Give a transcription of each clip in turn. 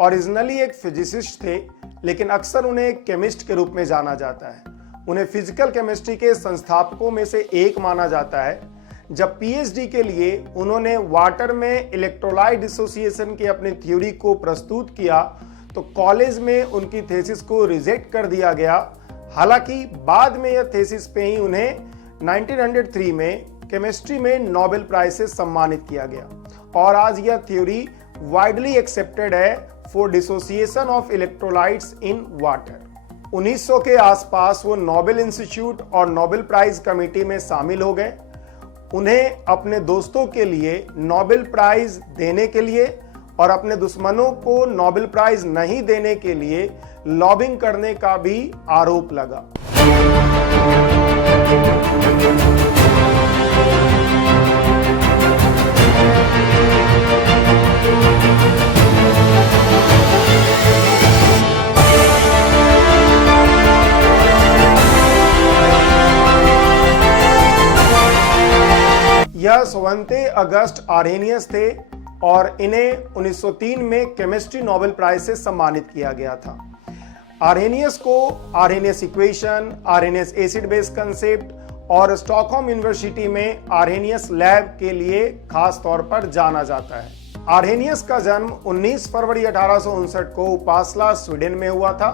Originally एक physicist थे, लेकिन अक्सर उन्हें एक केमिस्ट के रूप में जाना जाता है। उन्हें फिजिकल केमिस्ट्री के संस्थापकों में से एक माना जाता है। जब पीएचडी के लिए उन्होंने वाटर में इलेक्ट्रोलाइट डिसोसिएशन की अपनी थ्योरी को प्रस्तुत किया तो कॉलेज में उनकी थीसिस को रिजेक्ट कर दिया गया। हालांकि बाद में यह थीसिस पे ही उन्हें 1903 में केमिस्ट्री में नोबेल प्राइज से सम्मानित किया गया और आज यह थ्योरी वाइडली एक्सेप्टेड है for dissociation of electrolytes in water. 1900 के आसपास वो नोबेल इंस्टीट्यूट और नोबेल प्राइज कमेटी में शामिल हो गए। उन्हें अपने दोस्तों के लिए नोबेल प्राइज देने के लिए और अपने दुश्मनों को नोबेल प्राइज नहीं देने के लिए लॉबिंग करने का भी आरोप लगा। यह स्वंते अगस्ट आर्हेनियस थे और इन्हें 1903 में केमिस्ट्री नोबेल प्राइज से सम्मानित किया गया था। आर्हेनियस को Arrhenius equation, Arrhenius acid base concept और स्टॉकहोम यूनिवर्सिटी में आर्हेनियस लैब के लिए खास तौर पर जाना जाता है। आर्हेनियस का जन्म 19 फरवरी 1859 को उपासला, स्वीडन में हुआ था।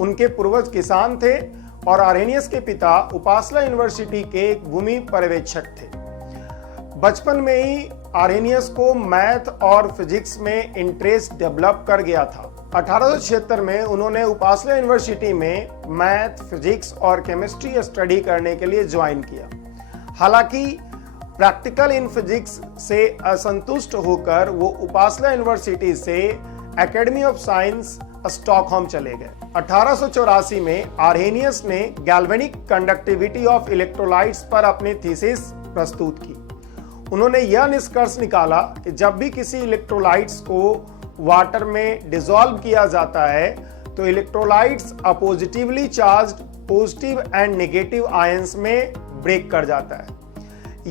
उनके पूर्वज किसान थे और आर्हेनियस के पिता उपासला यूनिवर्सिटी के एक भूमि पर्यवेक्षक थे। बचपन में ही आर्हेनियस को मैथ और फिजिक्स में इंटरेस्ट डेवलप कर गया था। 1876 में उन्होंने उपासला यूनिवर्सिटी में मैथ, फिजिक्स और केमिस्ट्री स्टडी करने के लिए ज्वाइन किया। हालांकि प्रैक्टिकल इन फिजिक्स से असंतुष्ट होकर वो उपासला यूनिवर्सिटी से एकेडमी ऑफ साइंस स्टॉकहोम चले गए। 1884 में आर्हेनियस ने गैल्वेनिक कंडक्टिविटी ऑफ इलेक्ट्रोलाइट्स पर अपनी थीसिस प्रस्तुत की। उन्होंने यह निष्कर्ष निकाला कि जब भी किसी इलेक्ट्रोलाइट्स को वाटर में डिसॉल्व किया जाता है तो electrolytes oppositely charged positive and negative ions में ब्रेक कर जाता है।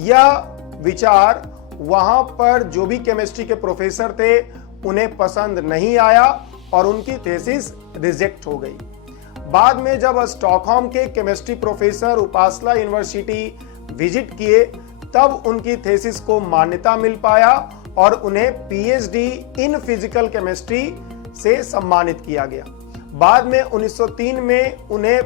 यह विचार वहां पर जो भी केमिस्ट्री के प्रोफेसर थे उन्हें पसंद नहीं आया और उनकी थीसिस रिजेक्ट हो गई। बाद में जब स्टॉकहोम के केमिस्ट्री प्रोफेसर उपासला यूनिवर्सिटी विजिट किए तब उनकी थीसिस को मान्यता मिल पाया और उन्हें पीएचडी इन फिजिकल केमिस्ट्री से सम्मानित किया गया। बाद में 1903 में उन्हें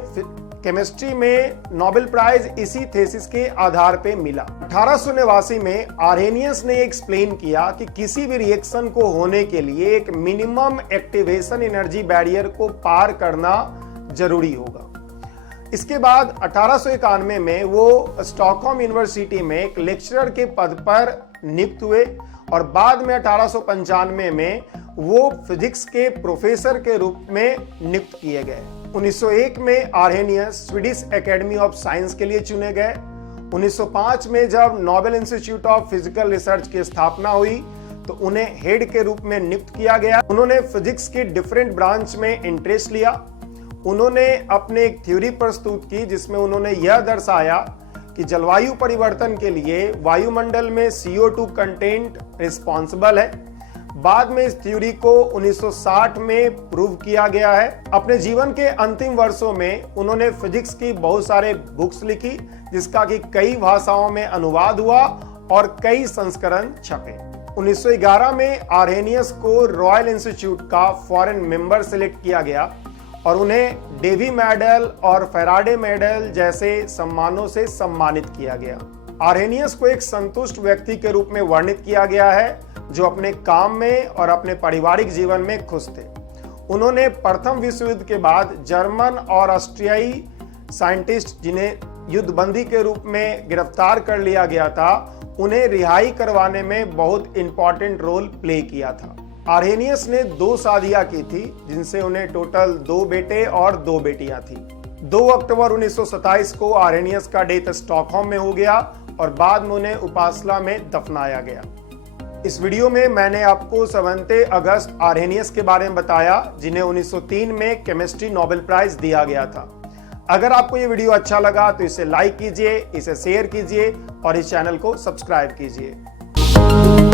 केमिस्ट्री में नोबेल प्राइज इसी थीसिस के आधार पे मिला। 1889 में आर्हेनियस ने एक्सप्लेन किया कि किसी भी रिएक्शन को होने के लिए एक मिनिमम एक्टिवेशन एनर्जी बैरियर को पार करना जरूरी होगा। इसके बाद 1891 में वो स्टॉकहोम यूनिवर्सिटी में एक लेक्चरर के पद पर नियुक्त हुए और बाद में 1895 में वो फिजिक्स के प्रोफेसर के रूप में नियुक्त किए गए। 1901 में Arrhenius Swedish academy of science के लिए चुने गए। 1905 में जब Nobel institute of physical research की स्थापना हुई तो उन्हें हेड के रूप में नियुक्त किया गया। उन्होंने फिजिक्स की डिफरेंट ब्रांच में इंटरेस्ट लिया। उन्होंने अपने एक थ्योरी प्रस्तुत की जिसमें उन्होंने यह दर्शाया कि जलवायु परिवर्तन के लिए वायुमंडल में CO2 कंटेंट रिस्पॉन्सिबल है। बाद में इस थ्योरी को 1960 में प्रूव किया गया है। अपने जीवन के अंतिम वर्षों में उन्होंने फिजिक्स की बहुत सारे बुक्स लिखी जिसका कि कई भाषाओं में अनुवाद हुआ और कई संस्करण छपे। 1911 में आर्हेनियस को रॉयल इंस्टीट्यूट का फॉरेन मेंबर सिलेक्ट किया गया और उन्हें डेवी मेडल और फेराडे मेडल जैसे सम्मानों से सम्मानित किया गया। आर्हेनियस को एक संतुष्ट व्यक्ति के रूप में वर्णित किया गया है जो अपने काम में और अपने पारिवारिक जीवन में खुश थे। उन्होंने प्रथम विश्व युद्ध के बाद जर्मन और ऑस्ट्रियाई साइंटिस्ट जिन्हें युद्धबंदी के रूप में गिरफ्तार कर लिया गया था उन्हें रिहाई करवाने में बहुत इंपॉर्टेंट रोल प्ले किया था। आर्हेनियस ने 2 शादियां की थी जिनसे उन्हें टोटल 2 बेटे और 2 बेटियां थी। 2 अक्टूबर 1927 को आर्हेनियस का डेथ स्टॉकहोम में हो गया और बाद में उन्हें उपासला में दफनाया गया। इस वीडियो में मैंने आपको स्वंते अगस्ट आर्हेनियस के बारे में बताया जिन्हें 1903 में केमिस्ट्री नोबेल प्राइज दिया गया था। अगर आपको ये वीडियो अच्छा लगा तो इसे लाइक कीजिए, इसे शेयर कीजिए और इस चैनल को सब्सक्राइब कीजिए।